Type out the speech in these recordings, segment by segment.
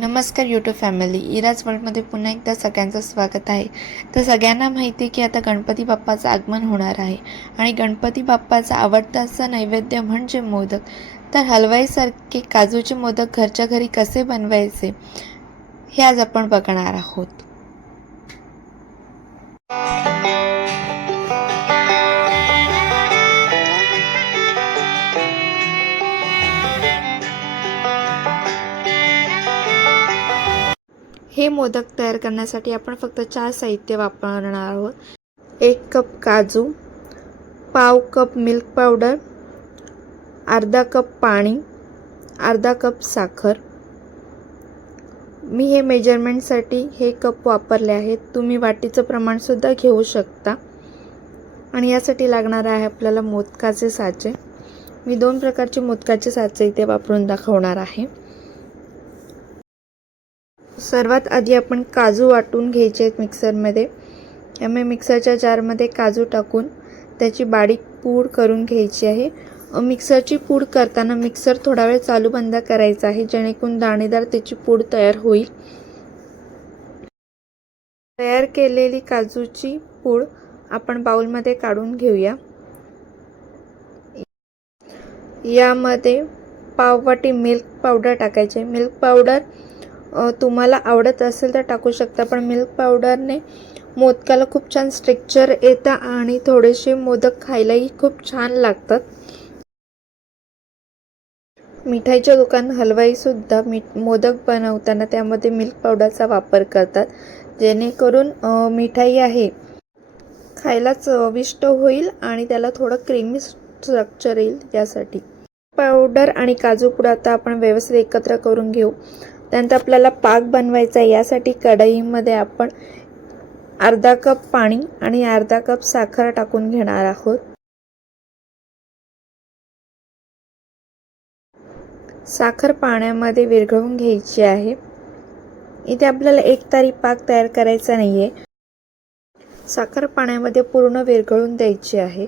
नमस्कार YouTube family Ira's वर्ल्डमध्ये पुन्हा एकदा सगळ्यांचं स्वागत आहे. तर सगळ्यांना माहिती आहे की आता गणपती बाप्पाचं आगमन होणार आहे. आणि गणपती बाप्पाचा आवडता असा नैवेद्य म्हणजे मोदक. तर हलवाईसारखे काजूचे मोदक घरच्या घरी कसे बनवायचे हे आज आपण बघणार आहोत. हे मोदक तयार करण्यासाठी आपण फक्त चार साहित्य वापरणार आहोत. एक कप काजू पाव कप मिल्क पावडर अर्धा कप पाणी अर्धा कप साखर. मी हे मेजरमेंटसाठी हे कप वापरले आहेत. तुम्ही वाटीचं प्रमाणसुद्धा घेऊ शकता. आणि यासाठी लागणार आहे आपल्याला मोदकाचे साचे. मी दोन प्रकारचे मोदकाचे साचे इथे वापरून दाखवणार आहे. सर्वात आधी आपण काजू वाटून घ्यायचे आहेत मिक्सरमध्ये. त्यामुळे मिक्सरच्या जारमध्ये काजू टाकून त्याची बारीक पूड करून घ्यायची आहे. मिक्सरची पूड करताना मिक्सर थोडा वेळ चालू बंद करायचा आहे जेणेकरून दाणेदार त्याची पूड तयार होईल. तयार केलेली काजूची पूड आपण बाउलमध्ये काढून घेऊया. यामध्ये पाववाटी मिल्क पावडर टाकायचे मिल्क पावडर तुम्हाला आवडत असेल तर टाकू शकता पण मिल्क पावडरने मोदकाला खूप छान स्ट्रेक्चर येतं आणि थोडेसे मोदक खायलाही खूप छान लागतात. मिठाईच्या दुकान हलवाईसुद्धा मीठ मोदक बनवताना त्यामध्ये मिल्क पावडरचा वापर करतात जेणेकरून मिठाई आहे. खायला चविष्ट होईल आणि त्याला थोडं क्रीमी स्ट्रक्चर येईल यासाठी. पावडर आणि काजू आता आपण व्यवस्थित एकत्र करून घेऊ. त्यानंतर आपल्याला पाक बनवायचा आहे यासाठी कढईमध्ये आपण अर्धा कप पाणी आणि अर्धा कप साखर टाकून घेणार आहोत. साखर पाण्यामध्ये विरघळून घ्यायची आहे. इथे आपल्याला एक तारी पाक तयार करायचा नाही आहे साखर पाण्यामध्ये पूर्ण विरघळून द्यायची आहे.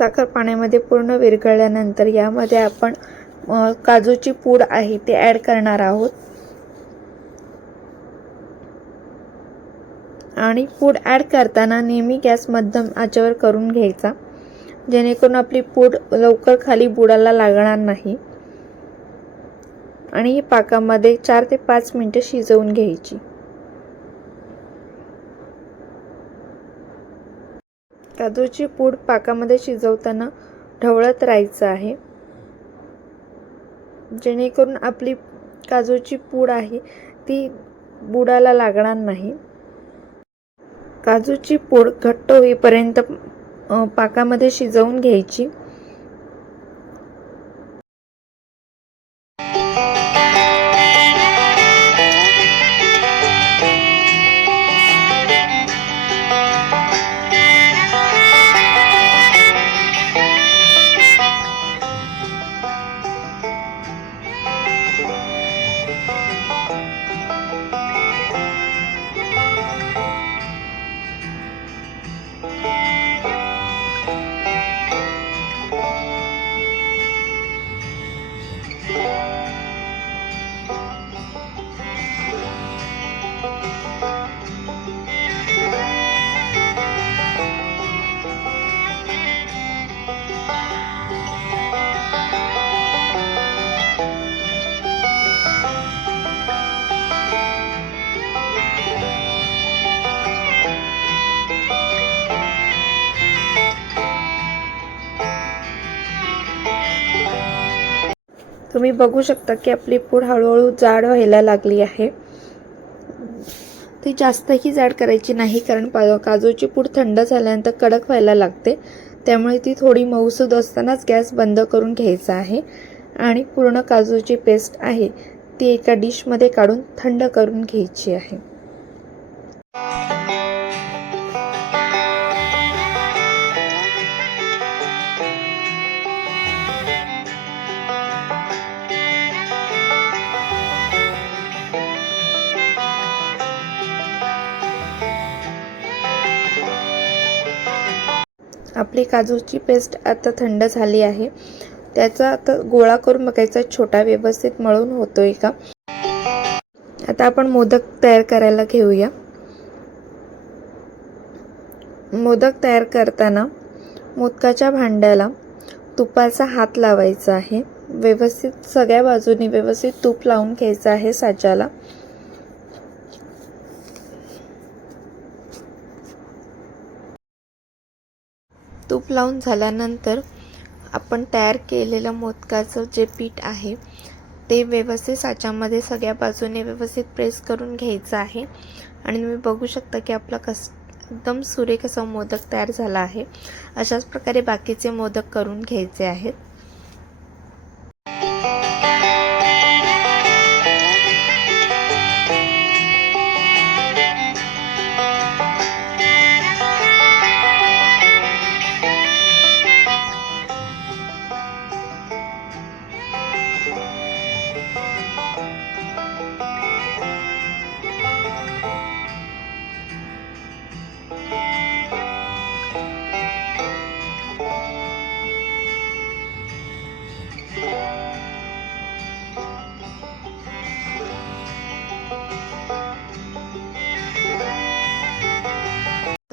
साखर पाण्यामध्ये पूर्ण विरघळल्यानंतर यामध्ये आपण काजूची पूड आहे ते ॲड करणार आहोत. आणि पूड ॲड करताना नेहमी गॅस मध्यम आचेवर करून घ्यायचा. जेणेकरून आपली पूड लवकर खाली बुडाला लागणार नाही. आणि ही पाकामध्ये चार ते पाच मिनटं शिजवून घ्यायची. काजूची पूड पाकामध्ये शिजवताना ढवळत राहायचं आहे. जेणेकरून आपली काजूची पूड आहे ती बुडाला लागणार नाही. काजूची पूड घट्ट होईपर्यंत पाकामध्ये शिजवून घ्यायची. तुम्ही बघू शकता की आपली पूड हळूहळू जाड व्हायला लागली आहे. ती जास्तही जाड करायची नाही कारण पा काजूची पूड थंड झाल्यानंतर कडक व्हायला लागते. त्यामुळे ती थोडी मऊसूद असतानाच गॅस बंद करून घ्यायचा आहे आणि पूर्ण काजूची पेस्ट आहे ती एका डिशमध्ये काढून थंड करून घ्यायची आहे. आपली काजूची पेस्ट आता थंड झाली आहे. त्याचा आता गोळा करून बघायचा छोटा व्यवस्थित मळून होतोय का? आता आपण मोदक तयार करायला घेऊया. मोदक तयार करताना मोदकाच्या भांड्याला तुपाचा हात लावायचा आहे. व्यवस्थित सगळ्या बाजूनी व्यवस्थित तूप लावून घ्यायचं आहे साच्याला. तूप लावून झाल्यानंतर आपण तयार केलेलं मोदकाचं जे पीठ आहे ते व्यवस्थित साच्यामध्ये सगळ्या बाजूने व्यवस्थित प्रेस करून घ्यायचं आहे. आणि तुम्ही बघू शकता की आपला कस एकदम सुरेख असा मोदक तयार झाला आहे. अशाच प्रकारे बाकीचे मोदक करून घ्यायचे आहेत.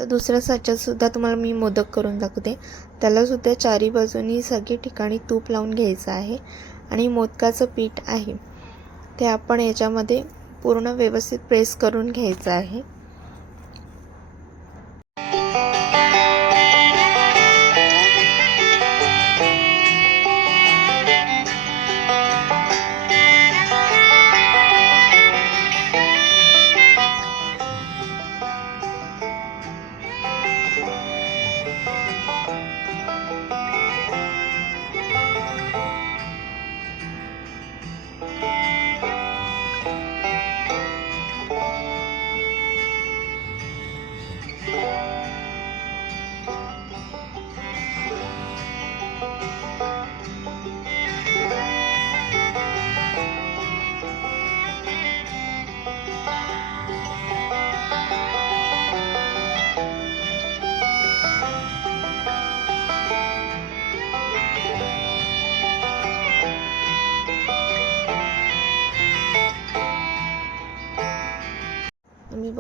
दुसऱ्या साच्यातसुद्धा तुम्हाला मी मोदक करून दाखवते. त्यालासुद्धा चारी बाजूनी सगळी ठिकाणी तूप लावून घ्यायचं आहे आणि मोदकाचं पीठ आहे. ते आपण याच्यामध्ये पूर्ण व्यवस्थित प्रेस करून घ्यायचं आहे.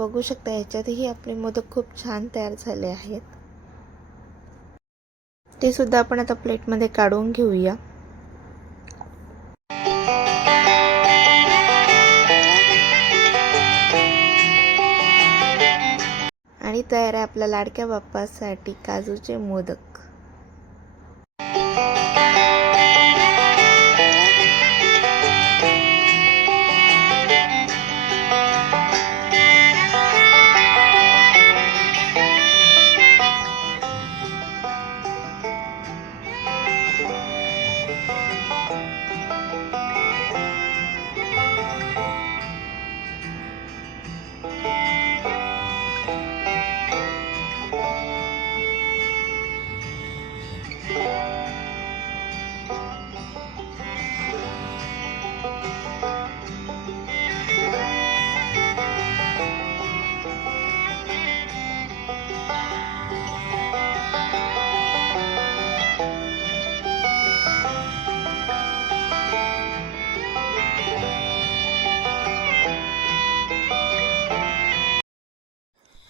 बघू शकता याच्यातही आपले मोदक खूप छान तयार झाले आहेत. ते सुद्धा आपण आता प्लेटमध्ये काढून घेऊया. आणि तयार आहे आपल्या लाडक्या बाप्पासाठी काजूचे मोदक.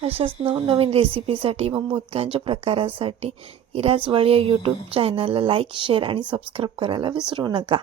अशाच नवनवीन रेसिपीसाठी व मोदकांच्या प्रकारासाठी इराज या यूट्यूब चॅनलला लाईक शेअर आणि सबस्क्राईब करायला विसरू नका.